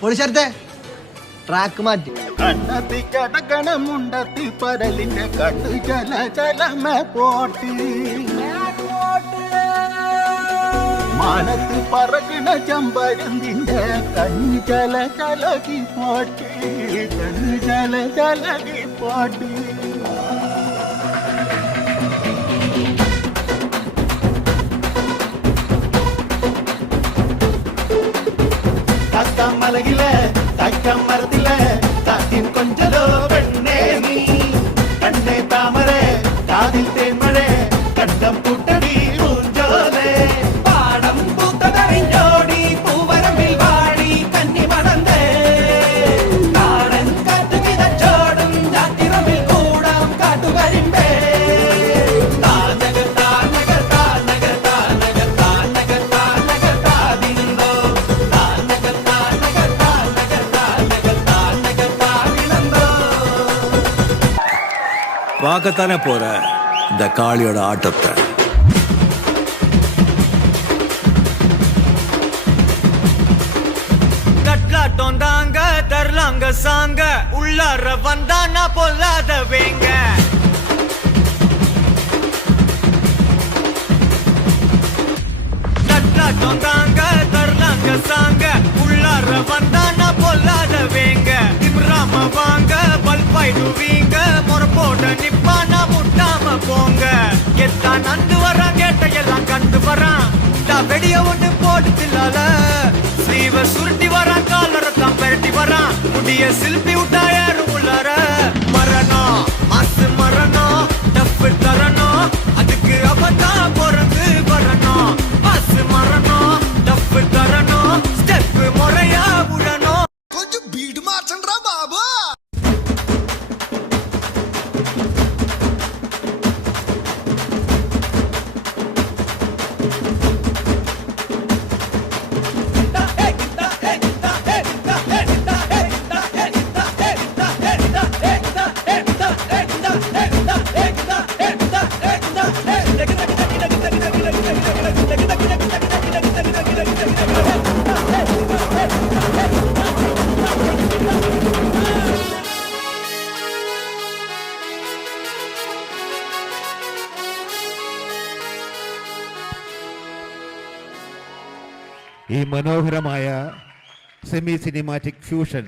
പൊളിച്ചേർത്തെ track മാറ്റി. കണ്ണത്തി കടകണമുണ്ടത്തി പരലിന്റെ കണ്ണു ചല ചലമ പോട്ടി മാനത്ത് പറക്കണ ചമ്പരന്തിന്റെ കണ്ണു ചല ചലകി പോട്ടി കണ്ണു ചല ചലകി പോട്ടി. മലകില തക്കം മരത്തില കാറ്റിൻ കൊഞ്ചലോ പെണ്ണേ നീ കണ്ണേ താമര കാതിൽ തേന്മഴ കണ്ടം കൂട്ടടി പൂഞ്ചോലെ പാടം പൂത്തതറിഞ്ഞോടി പൂവരമ്പിൽ വാടി കന്നി മണന്തേ കാടൻ കാറ്റു കിതച്ചോടും ജാത്തിറമ്പിൽ കൂടാം കാട്ടുകരിമ്പേ பார்க்கத்தானே போற இந்த காளியோட ஆட்டத்தை. கட்லாட்டம் தாங்க தரலாங்க சாங்க உள்ளார வந்தானா பொல்லாத வேங்க. கட்லாட்டம் தாங்க தரலாங்க சாங்க உள்ளார வந்தானா பொல்லாத வேங்க. இம்ராம வாங்க பல்பாயிடுவீங்க முறப்போட நிப்பானா முட்டாம போங்க. எத்தான் நந்து வரான் கேட்ட எல்லாம் கண்டு வரான் வெடிய ஒண்ணு போட்டு தில்லால ஸ்லீவ சுருட்டி வரான் காலரத்தான் பெரட்டி வரான் முடிய சில்பி விட்டா யாரும் உள்ளார மரணம் மாசு மரணம் டப்பு தரணும் அதுக்கு அவதான் பிறந்து வரணும் மாசு மரணம் டப்பு தரணும் ஸ்டெப் முறையா விடணும். கொஞ்சம் பீடு மாற்றா பாபா. ഈ മനോഹരമായ സെമി സിനിമാറ്റിക് ഫ്യൂഷൻ